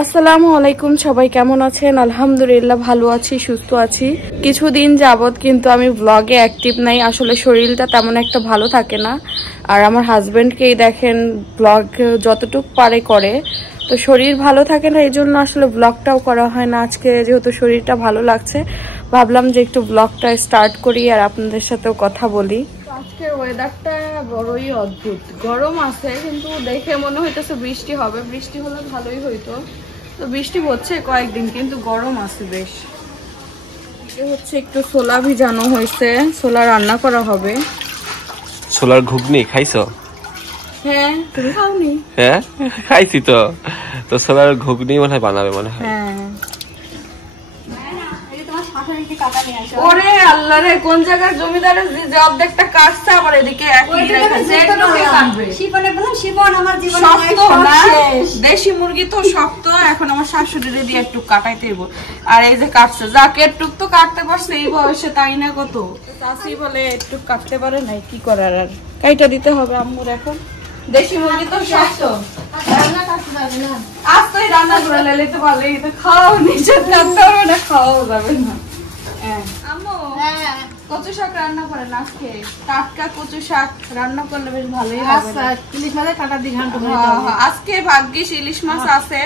আসসালামু আলাইকুম, সবাই কেমন আছেন? আলহামদুলিল্লাহ ভালো আছি, সুস্থ আছি। কিছুদিন যাবত কিন্তু আমি ব্লগে অ্যাক্টিভ নাই, আসলে শরীরটা তেমন একটা ভালো থাকে না। আর আমার হাজবেন্ডকেই দেখেন ব্লগ যতটুকু পারে করে, তো শরীর ভালো থাকে না, এই জন্য আসলে ব্লগটাও করা হয় না। আজকে যেহেতু শরীরটা ভালো লাগছে, ভাবলাম যে একটু ব্লগটা স্টার্ট করি আর আপনাদের সাথেও কথা বলি। আজকের ওয়েদারটা বড়ই অদ্ভুত, গরম আছে কিন্তু দেখে মনে হইতেছে বৃষ্টি হবে, বৃষ্টি হলে ভালোই হইতো। তো বৃষ্টি হচ্ছে কয়েকদিন কিন্তু গরম আছে বেশ। হচ্ছে একটু ছোলা ভিজানো হয়েছে, ছোলা রান্না করা হবে। ছোলার ঘুগনি খাইছো? হ্যাঁ, তুমি খাওনি? হ্যাঁ খাইছি তো। তো ছোলার ঘুগনি মনে হয় বানাবে মনে হয়। হ্যাঁ। ওরে আল্লাহ রে, কোন জায়গার জমিদারের যে অর্ধেকটা কাটছে আবার এদিকে দেশি মুরগি তো শক্ত, এখন আমার শাশুড়ি দিয়ে একটু কাটাইতে হইব। আর এই যে কাটছে, যাকে একটু তো কাটতে পারছে এই বয়সে, তাই না? কত চাষি বলে একটু কাটতে পারে নাই, কি করার। আর কাইটা দিতে হবে আম্মুর এখন। দেশি মুরগি তো শক্ত, আস্তে রান্না করে নিতে পারলে খাওয়াও নিজে কাটতে হবে না, খাওয়াও যাবে না। কচু শাক রান্না করেন আজকে, টাটকা কচু শাক রান্না করলে বেশ ভালোই হবে। আজকে ভাগ্যিস ইলিশ মাছ আছে,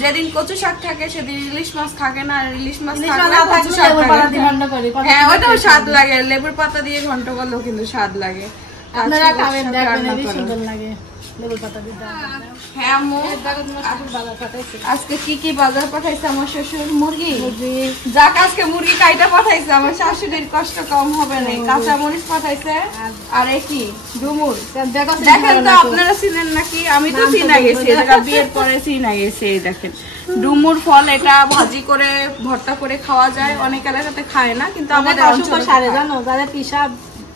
যেদিন কচু শাক থাকে সেদিন ইলিশ মাছ থাকে না। আর ইলিশ মাছ হ্যাঁ, ওইটাও স্বাদ লাগে, লেবুর পাতা দিয়ে ঘন্ট করলেও কিন্তু স্বাদ লাগে। আজকে কি কি বাজার পাঠাইছে আমার শ্বশুর? মুরগি, যাক আজকে মুরগি কাইটা পাঠাইছে, আমার শাশুড়ির কষ্ট কম হবে না। কাঁচা মরিচ পাঠাইছে, আর কি ডুমুর। দেখেন তো আপনারা চিনেন নাকি? আমি তো চিনা গেছি, বিয়ের পরে চিনা গেছি। এই দেখেন ডুমুর ফল, এটা ভাজি করে ভর্তা করে খাওয়া যায়, অনেক এলাকাতে খায় না, কিন্তু আমাদের অঞ্চলে জানো যারা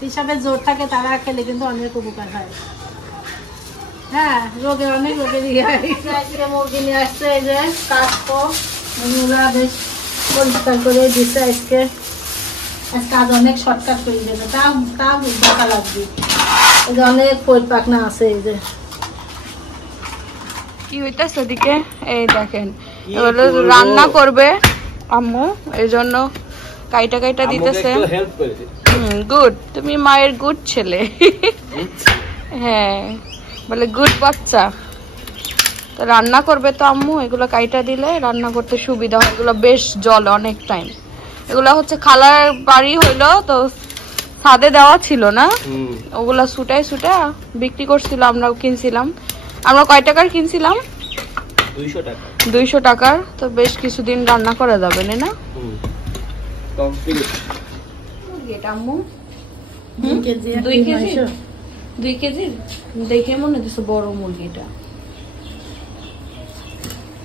পিসাবের জোর থাকে তারা খেলে কিন্তু অনেক উপকার হয়। হ্যাঁ, রোগে অনেক রোগে মুরগি নিয়ে আসছে, এই যে কাটবো বেশ পরিষ্কার করে দিচ্ছে আজকে। কাজ অনেক শর্টকাট করে দেবে, তাও দেখা লাগবে। এই যে অনেক ফল পাকনা আছে। এই যে কি হইতেছে এদিকে, এই দেখেন রান্না করবে আম্মু, এই জন্য কাইটা কাইটা দিতেছে। গুড, তুমি মায়ের গুড ছেলে। হ্যাঁ, বলে গুড বাচ্চা। তো রান্না করবে তো আম্মু, এগুলো কাইটা দিলে রান্না করতে সুবিধা হয়। এগুলো বেশ জল অনেক টাইম। এগুলা হচ্ছে খালার বাড়ি হইলো তো ছাদে দেওয়া ছিল না, ওগুলা ছুটাই ছুটা বিক্রি করছিল, আমরাও কিনছিলাম। আমরা কয় টাকার কিনছিলাম? 200 টাকার। তো বেশ কিছুদিন রান্না করা যাবে না? আম্মু 2 কেজি দেখে মনে হচ্ছে বড় মুরগিটা।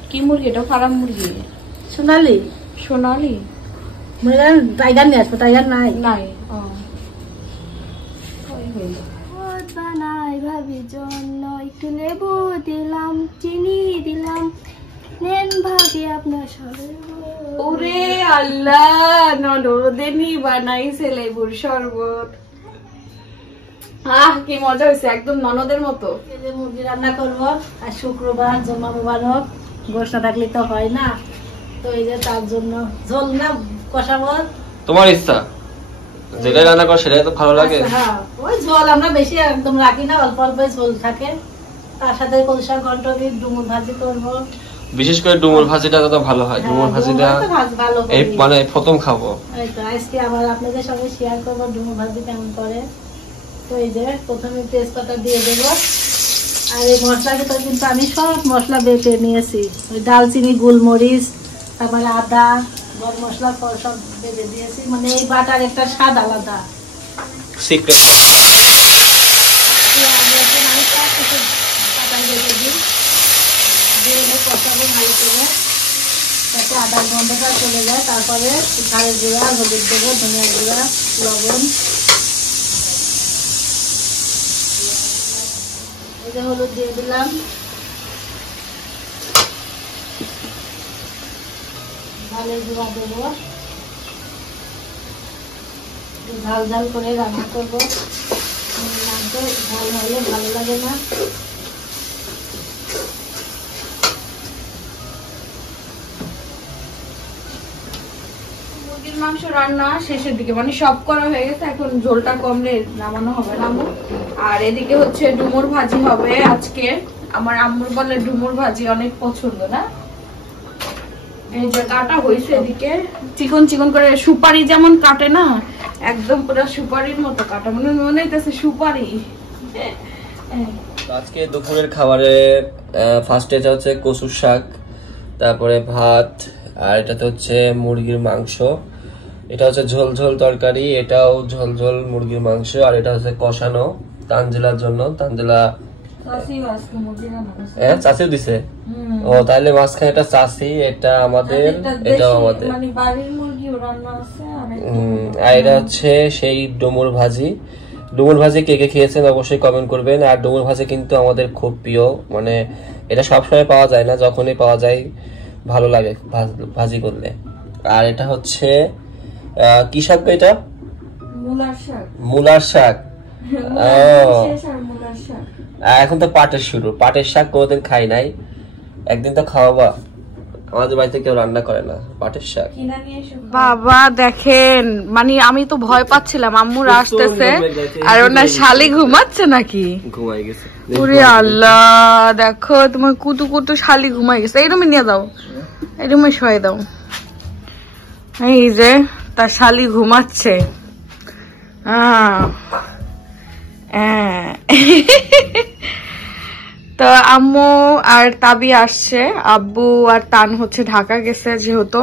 কি মুরগিটা? ফার্ম মুরগি, সোনালি। সোনালি টাইগার নিয়ে আসবো, টাইগার নাই নাই। বানাই ভাবি জন্য একটু লেবু দিলাম, চিনি দিলাম, নেন ভাবি আপনার শরবত। ওরে আল্লাহ, ননদেনি বানাইছে লেবুর শরবত। কি মজা হয়েছে, একদম ননদের মতো। মুরগি রান্না করবো, আর শুক্রবার জমা মুবারক, গোশত না থাকলে তো হয় না। তো এই যে তার জন্য ঝোল না কষাবো, তোমার ইচ্ছা যেটা রান্না কর সেটাই তো ভালো লাগে। হ্যাঁ, ওই ঝোল আমরা বেশি একদম রাখি না, অল্প অল্প ঝোল থাকে। তার সাথে কলসা ঘন্ট দিয়ে ডুমুর ভাজি করবো, বিশেষ করে ডুমুর ভাজিটা তো ভালো হয়। ডুমুর ভাজিটা এই মানে প্রথম খাবো। আজকে আবার আপনাদের সঙ্গে শেয়ার করবো ডুমুর ভাজি কেমন করে। তো এই যে প্রথমে তেজপাতা দিয়ে দেবো, আর এই মশলার ভিতরে কিন্তু আমি সব মশলা বেটে নিয়েছি। ওই দালচিনি, গোলমরিচ, তারপরে আদা, গরম মশলা সব বেটে দিয়েছি, মানে এই বাটার একটা স্বাদ আলাদা। আদার গন্ধটা চলে যায়, তারপরে ঝালের গুঁড়া, হলুদ দেবো, ধনিয়া গুঁড়া, লবণ। এই যে হলুদ দিয়ে দিলাম, ঝালের গুঁড়া দেবো। ঝাল ঝাল করে রান্না করবো, ঝাল হলে ভালো লাগে না। মুরগির মাংস রান্না শেষের দিকে, মানে সব করা হয়ে গেছে, এখন ঝোলটা কমলে নামানো হবে নামু। আর এদিকে হচ্ছে ডুমুর ভাজি হবে আজকে। আমার আম্মুর বলে ডুমুর ভাজি অনেক পছন্দ না। এই যে কাটা হয়েছে এদিকে চিকন চিকন করে, সুপারি যেমন কাটে না, একদম পুরো সুপারির মতো কাটা, মনে হইতেছে সুপারি। আজকে দুপুরের খাবারে ফার্স্টে এটা হচ্ছে কচুর শাক, তারপরে ভাত, আর এটাতে হচ্ছে মুরগির মাংস, এটা হচ্ছে ঝোল ঝোল তরকারি, এটাও ঝোল ঝোল মুরগির মাংস, আর এটা হচ্ছে কষানো তানজিলার জন্য। তানজিলা চাষিও দিছে। ও তাহলে মাঝখানে এটা চাষি, এটা আমাদের, এটাও আমাদের। আর এটা হচ্ছে সেই ডুমুর ভাজি। ডুমুর ভাজি কে কে খেয়েছেন অবশ্যই কমেন্ট করবেন। আর ডুমুর ভাজি কিন্তু আমাদের খুব প্রিয়, মানে এটা সবসময় পাওয়া যায় না, যখনই পাওয়া যায় ভালো লাগে ভাজি করলে। আর এটা হচ্ছে কি শাক? এটা মূলার শাক। এখন তো পাটের শুরু, পাটের শাক কোনোদিন খাই নাই, একদিন তো খাওয়াবা। আমাদের বাড়িতে কেউ রান্না করে না পাটের শাক। বাবা দেখেন, মানে আমি তো ভয় পাচ্ছিলাম আম্মুর আসতেছে, আর ওনার শালি ঘুমাচ্ছে নাকি? ঘুমাই গেছে। ওরে আল্লাহ, দেখো তোমার কুটু কুটু শালি ঘুমাই গেছে। এই রুমে নিয়ে দাও, এই রুমে শুয়ে দাও। এই যে তার শালি ঘুমাচ্ছে। তো আম্মু আর তাবি আসছে, আব্বু আর তান হচ্ছে ঢাকা গেছে যেহেতু।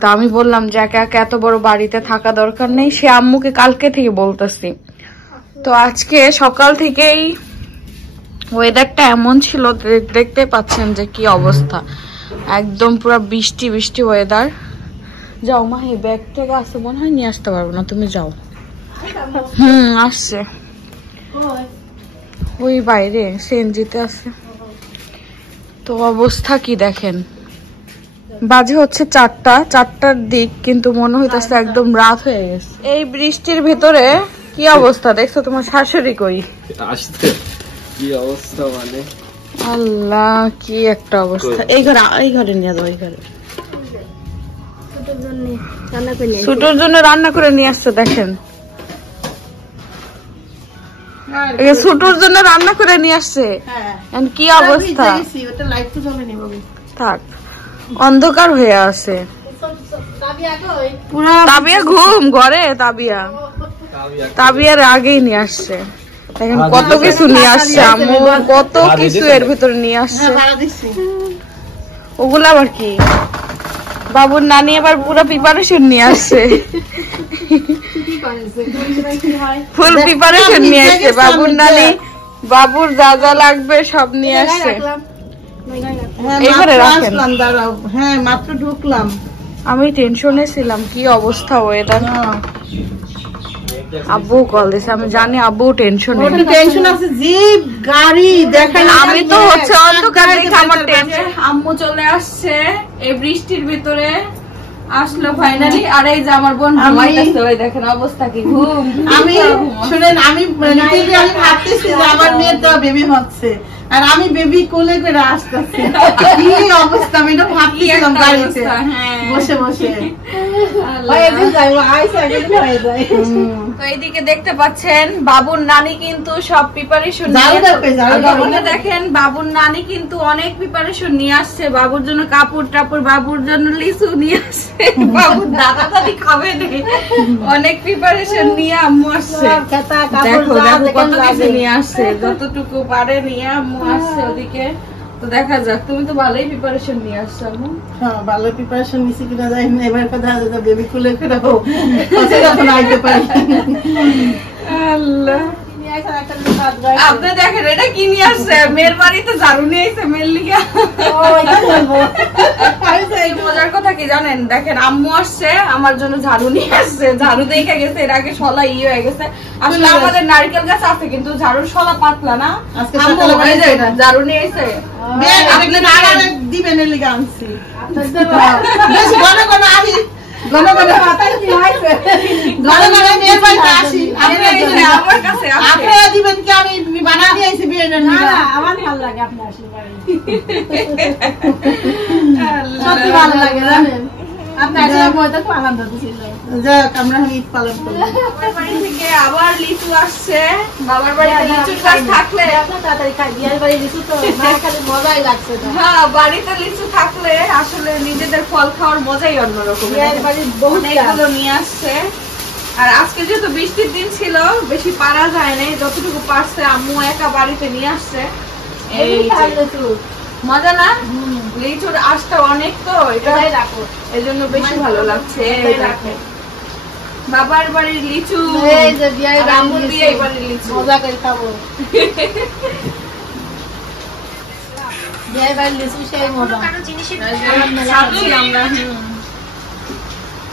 তো আমি বললাম যে একা একা এত বড় বাড়িতে থাকা দরকার নেই, সে আম্মুকে কালকে থেকে বলতেছি। তো আজকে সকাল থেকেই ওয়েদারটা এমন ছিল, দেখতে পাচ্ছেন যে কি অবস্থা, একদম পুরো বৃষ্টি বৃষ্টি ওয়েদার। যাও মা, এই ব্যাগ থেকে আসতে মনে হয় নিয়ে আসতে পারবো না, তুমি যাও। আসছে ওই বাইরে সিএনজিতে আছে। তো অবস্থা কি দেখেন, বাজে হচ্ছে 4টার দিক, কিন্তু মনে হইতেছে একদম রাত হয়ে গেছে। এই বৃষ্টির ভিতরে কি অবস্থা দেখছো? তোমার শাশুড়ি কই? আসতে কি অবস্থা, মানে আল্লাহ কি একটা অবস্থা। এই ঘরে নিয়ে যাও, এই ঘরে ছোটর জন্য রান্না করে নিয়ে আসছে। দেখেন ছোটর জন্য রান্না করে নিয়ে আসছে, কি অবস্থা। থাক, অন্ধকার হয়ে আছে। তাবিয়া ঘুম ঘরে, তাবিয়ার আগেই নিয়ে আসছে। দেখেন কত কিছু নিয়ে আসছে আম্মু, কত কিছু এর ভিতরে নিয়ে আসছে। ওগুলো আবার কি? বাবুর নানি এবার পুরো প্রিপারেশন নিয়ে আসছে, ফুল প্রিপারেশন নিয়ে আসছে বাবুর নানি। বাবুর যা যা লাগবে সব নিয়ে আসছে। হ্যাঁ মাত্র ঢুকলাম, আমি টেনশনে ছিলাম কি অবস্থা ওয়েদার। আব্বু কল দিছে, আমি জানি আব্বু টেনশনে। টেনশন আছে যে গাড়ি দেখেন, আমি তো হচ্ছে অন্ধকার দেখে আমার টেনশন। আম্মু চলে আসছে এই বৃষ্টির ভিতরে, আসলো ফাইনালি। আর এই যে আমার বোন ঘুমাইতেছে, ওই দেখেন অবস্থা কি ঘুম। আমি শুনেন, আমি ভাবতেছি যে আমার মেয়ে তো বেবি হচ্ছে, আর আমি বেবি কোলে করে আসতেছি, কি অবস্থা আমি এটা ভাবতেছিলাম গাড়িতে বসে বসে। তো এইদিকে দেখতে পাচ্ছেন বাবুর নানি কিন্তু সব প্রিপারেশন দেখেন, বাবুর নানি কিন্তু অনেক প্রিপারেশন নিয়ে আসছে বাবুর জন্য, কাপড় টাপড়, বাবুর জন্য লিচু নিয়ে আসছে, বাবুর দাদা দাদি খাবে না, অনেক প্রিপারেশন নিয়ে আম্মু আসছে। দেখো দেখো কত কিছু নিয়ে আসছে, যতটুকু পারে নিয়ে আম্মু আসছে ওদিকে। তো দেখা যাক, তুমি তো ভালোই প্রিপারেশন নিয়ে আসছো আম্মু। হ্যাঁ ভালো প্রিপারেশন নিছি কিনা জানি না, এবার কথা বেবি কুলে করে এখন আইতে পারি। আল্লাহ, আপনি দেখেন এটা কি নিয়ে আসছে, মেয়ের বাড়িতে ঝাড়ু নিয়ে আসছে মেয়ের লিগা। মজার কথা কি জানেন, দেখেন আম্মু আসছে আমার জন্য ঝাড়ু নিয়ে আসছে, ঝাড়ু দেখে গেছে, এর আগে শলা হয়ে গেছে। আসলে আমাদের নারকেল গাছ আছে কিন্তু ঝাড়ুর শলা পাতলা না, ঝাড়ু নিয়ে এসে দিবেন লিগা আনছি। দিবেন কি আমি বানা দিয়েছি বিয়ের, আমার ভালো লাগে আপনি আসলে। ভালো লাগে জানেন আপনার ময়টা খুব আনন্দ ছিল যাক আমরা ঈদ পালন করলাম বাবার বাড়ি থেকে আবার লিচু আসছে বাবার বাড়িতে লিচু গাছ থাকলে তাড়াতাড়ি খাই বিয়ের বাড়ি লিচু তো খালি মজাই লাগছে হ্যাঁ বাড়িতে লিচু থাকলে আসলে নিজেদের ফল খাওয়ার মজাই অন্যরকম বিয়ের বাড়ি অনেকগুলো নিয়ে আসছে আর আজকে যেহেতু বৃষ্টির দিন ছিল বেশি পারা যায় নাই যতটুকু পারছে আম্মু একা বাড়িতে নিয়ে আসছে মজা না লিচুর আশটা অনেক তো এটাই রাখো এই জন্য বেশি ভালো লাগছে বাবার বাড়ির লিচু এই যে বিয়ের আম্মু দিয়ে বাড়ির লিচু মজা করে খাবো বিয়ের বাড়ির লিচু সেই মজা আমরা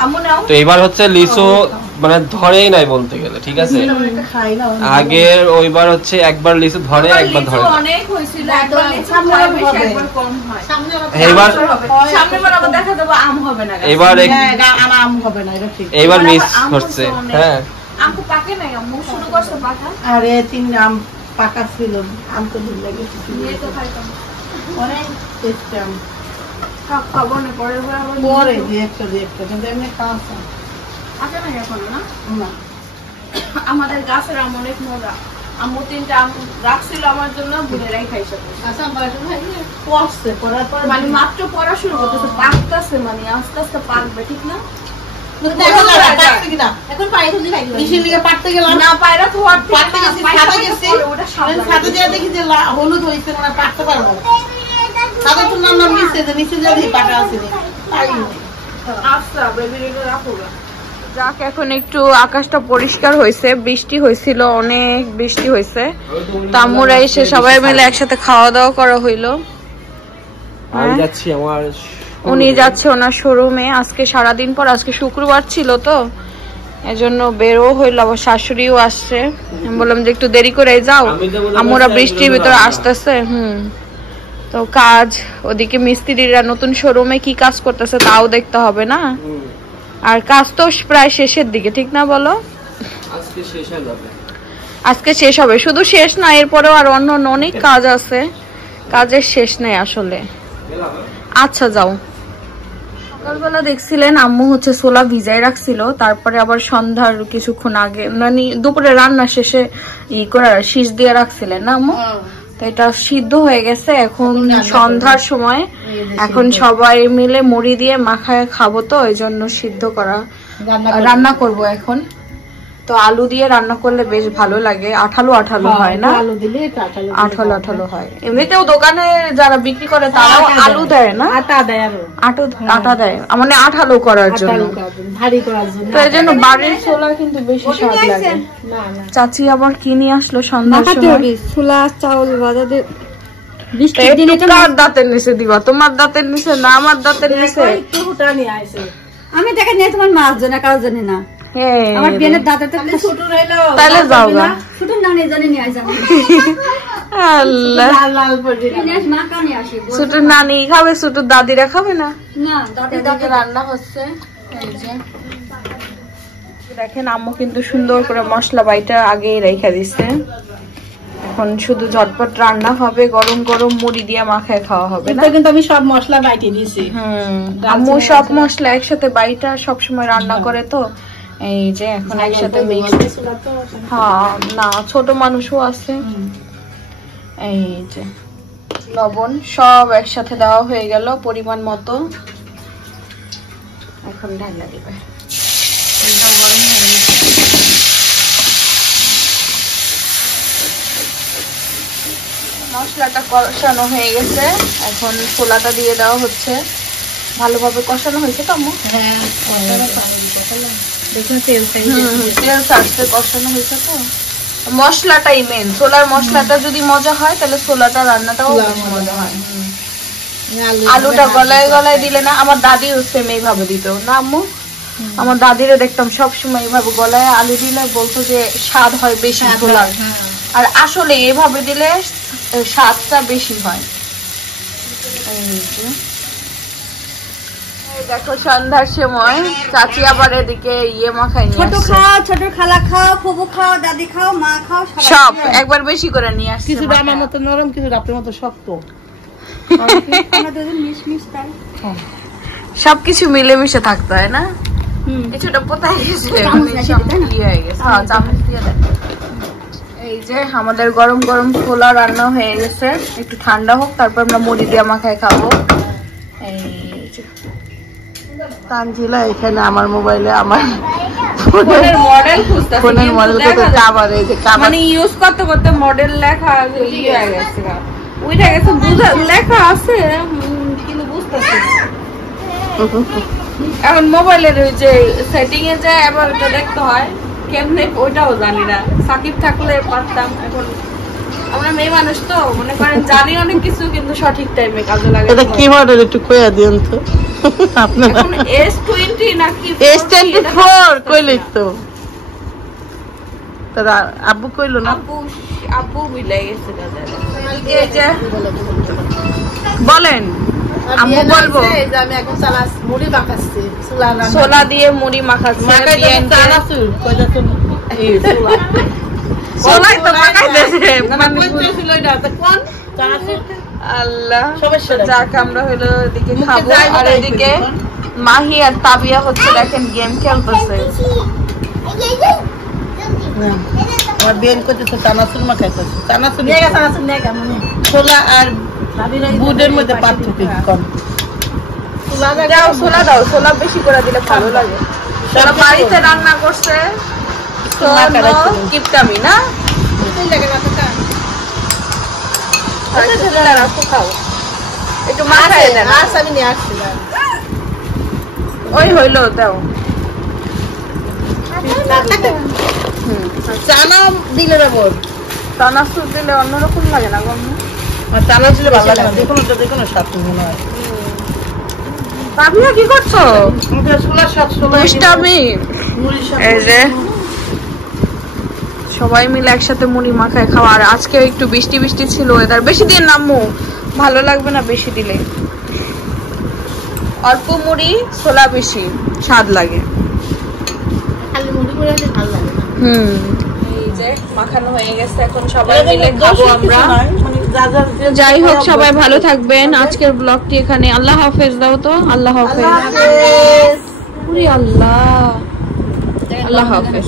আম্মু নাও তো এবার হচ্ছে লিচু মানে ধরেই নাই বলতে গেলে ঠিক আছে আগের ওইবার হচ্ছে একবার লিচু ধরে একবার ধরে অনেক হয়েছিল একবার লিচু হয় বেশি একবার কম হয় এবার সামনেবার আবার দেখা দেবো আম হবে না এবার আম হবে না এটা ঠিক এবার মিস হচ্ছে হ্যাঁ আম তো পাকে নাই আম্মু শুরু করছে পাকা আরে 3 আম পাকা ছিল আম তো ভুল লেগেছে নিয়ে তো খাইতাম অনেক টেস্ট আম খাবো না পরে পরে দিয়ে একটা কিন্তু এমনি খাওয়া আছে না এখন না না আমাদের গাছের আম অনেক মজা আম্মু 3টা আম রাখছিল আমার জন্য বুনেরাই খাইছে আচ্ছা পড়াশোনা হয়নি পড়ছে পড়ার পর মানে মাত্র পড়া শুরু করতেছে পাকতেছে মানে আস্তে আস্তে পাকবে ঠিক না এখন পাইতে লিগে পারতে গেলাম না পায়রা তো পারতে গেছি ছাদে গেছি ছাদে গিয়ে দেখি যে হলুদ হইছে মানে পারতে পারবো ছাদে তো নাম নিচে যে নিচে যদি পাটা আছে তাই আচ্ছা বেবি রেডি রাখো যাক এখন একটু আকাশটা পরিষ্কার হয়েছে বৃষ্টি হয়েছিল অনেক বৃষ্টি হয়েছে তাম্মুরা এসে সবাই মিলে একসাথে খাওয়া দাওয়া করা হইলো আমি যাচ্ছি আমার উনি যাচ্ছে ওনার শোরুমে আজকে সারাদিন পর আজকে শুক্রবার ছিল তো এজন্য বেরো হইলো আবার শাশুড়িও আসছে আমি বললাম যে একটু দেরি করে যাও আমরা বৃষ্টির ভিতরে আসতেছে তো কাজ ওদিকে মিস্ত্রিরা নতুন শোরুমে কি কাজ করতেছে তাও দেখতে হবে না আর কাজ তো প্রায় শেষের দিকে ঠিক না বলো আজকে শেষ হবে শুধু শেষ না এরপরেও আর অন্য অনেক কাজ আছে কাজের শেষ নেই আসলে আচ্ছা যাও সকালবেলা দেখছিলেন আম্মু হচ্ছে ছোলা ভিজাই রাখছিল তারপরে আবার সন্ধ্যার কিছুক্ষণ আগে মানে দুপুরে রান্না শেষে শীষ দিয়ে রাখছিলেন না আম্মু তো এটা সিদ্ধ হয়ে গেছে এখন সন্ধ্যার সময় এখন সবাই মিলে মুড়ি দিয়ে মাখায় খাবো তো এই জন্য সিদ্ধ করা রান্না করব এখন তো আলু দিয়ে রান্না করলে বেশ ভালো লাগে আঠালো আঠালো হয় না আলু দিলে আঠালো আঠালো হয় এমনিতেও দোকানে যারা বিক্রি করে তারাও আলু দেয় না আটা দেয় আটা দেয় মানে আঠালো করার জন্য ভারী করার জন্য তো এই জন্য বাড়ির ছোলা কিন্তু বেশি স্বাদ লাগে চাচি আবার কি নিয়ে আসলো সন্ধ্যার সময় ছোলা চাউল বাজারে দাঁতের নিচে দিবা তোমার দাঁতের নিচে না আমার দাঁতের নিচে আমি দেখে নিয়ে তোমার মাছ জানা কারো জানি না আমার বিয়ের দাঁতে ছোট রইলো তাহলে যাও গা ছোট না নিয়ে জানি নিয়ে আসবে আল্লাহ লাল পড়ে মা কানে আসে ছোট নানি খাবে ছোট দাদিরা খাবে না না দাদি দাদি রান্না হচ্ছে এই যে দেখেন আম্মু কিন্তু সুন্দর করে মশলা বাইটা আগেই রেখে দিচ্ছে এখন শুধু ঝটপট রান্না হবে গরম গরম মুড়ি দিয়ে মাখায় খাওয়া হবে না কিন্তু আমি সব মশলা বাইটে দিয়েছি আম্মু সব মশলা একসাথে বাইটা সব সময় রান্না করে তো এই যে এখন একসাথে হ্যাঁ না ছোট মানুষও আছে এই যে লবণ সব একসাথে দেওয়া হয়ে গেল পরিমাণ মতো এখন ঢাকনা দিবে মশলাটা কষানো হয়ে গেছে এখন ছোলাটা দিয়ে দেওয়া হচ্ছে ভালোভাবে কষানো হয়েছে তো আম্মু তেল ছাড়ছে কষানো হয়েছে তো মশলাটাই মেন ছোলার মশলাটা যদি মজা হয় তাহলে ছোলাটা রান্নাটাও মজা হয় আলুটা গলায় গলায় দিলে না আমার দাদি সেম এইভাবে দিত না আম্মু আমার দাদিরে দেখতাম সবসময় এইভাবে গলায় আলু দিলে বলতো যে স্বাদ হয় বেশি ছোলার আর আসলে এইভাবে দিলে স্বাদটা বেশি হয় দেখো সন্ধ্যার সময় চাচি আবার এদিকে ইয়ে মাখাই ছোট খাও ছোট খালা খাও ফুবু খাও দাদি খাও মা খাও সব একবার বেশি করে নিয়ে আসছে কিছু আমার মতো নরম কিছু আপনার মতো শক্ত সবকিছু মিলেমিশে থাকতে হয় না? কিছুটা পোতায় গেছে, এই যে আমাদের গরম গরম ছোলা রান্না হয়ে গেছে, একটু ঠান্ডা হোক তারপর আমরা মুড়ি দিয়ে মাখায় খাবো। এই যে তানজিলা এখানে আমার মোবাইলে আমার ফোনের মডেল খুঁজতেছে, ফোনের মডেল কত কাভার, এই যে কাভার মানে ইউজ করতে করতে মডেল লেখা ইয়ে হয়ে গেছে, উইটা গেছে, বুঝা লেখা আছে কিন্তু বুঝতেছি না। এখন মোবাইলের ওই যে সেটিং এ যায় আবার ওটা দেখতে হয় কেমনে, ওইটাও জানি না। সাকিব থাকলে পারতাম, এখন আমরা মেয়ে মানুষ তো মনে করেন জানি অনেক কিছু কিন্তু সঠিক টাইমে কাজে লাগে। এটা কি মডেল একটু কইয়া দিন তো আপনারা। এখন S20 নাকি S24 কইলেই তো, তারা আব্বু কইলো না? আপু মিলে গেছে দাদা। এই যে বলেন আম্মু বলবো, আমি এখন চালাস মুড়ি মাখাচ্ছি, ছোলা দিয়ে মুড়ি মাখাচ্ছি, চানাচুর কইলা তো এই ছোলাই তো মাখাইতেছে মানে কইতেছিল এটা তো কোন চানাচুর। আল্লাহ সমস্যা নাই, যাক আমরা হলো এদিকে খাবো, আর এদিকে মাহি আর তাবিয়া হচ্ছে দেখেন গেম খেলতেছে। আমার বেন কইতেছে চানাচুর মাখাইতেছে, চানাচুর নিয়ে গেছে, চানাচুর নিয়ে গেছে মানে ছোলা আর বুটের মধ্যে পার্থক্য কম। দাও ছোলা, দাও ছোলা বেশি করে দিলে ভালো লাগে। ছোলা বাড়িতে রান্না করছে কিপটামি না, একটু মাখাই দেন। আমি নিয়ে আসছি, ওই হইলো দাও। চানা দিলে না বোন, চানাচুর দিলে অন্যরকম লাগে না গন্ধ? চানা দিলে ভালো লাগে না, দেখুন স্বাদ মনে হয়। তাবিয়া কি করছো? ছোলার স্বাদ, দুষ্টামি। এই যে সবাই মিলে একসাথে মুড়ি মাখায় খাওয়া, আর আজকে একটু বৃষ্টি বৃষ্টি ছিল ওয়েদার। বেশি দিয়ে নামু ভালো লাগবে না বেশি দিলে, অল্প মুড়ি ছোলা বেশি স্বাদ লাগে। খালি মুড়ি করে দিলে ভালো লাগে। এই যে মাখানো হয়ে গেছে, এখন সবাই মিলে খাবো আমরা। যাই হোক সবাই ভালো থাকবেন, আজকের ব্লগটি এখানে। আল্লাহ হাফেজ দাও তো। আল্লাহ হাফেজ। আল্লাহ আল্লাহ হাফেজ।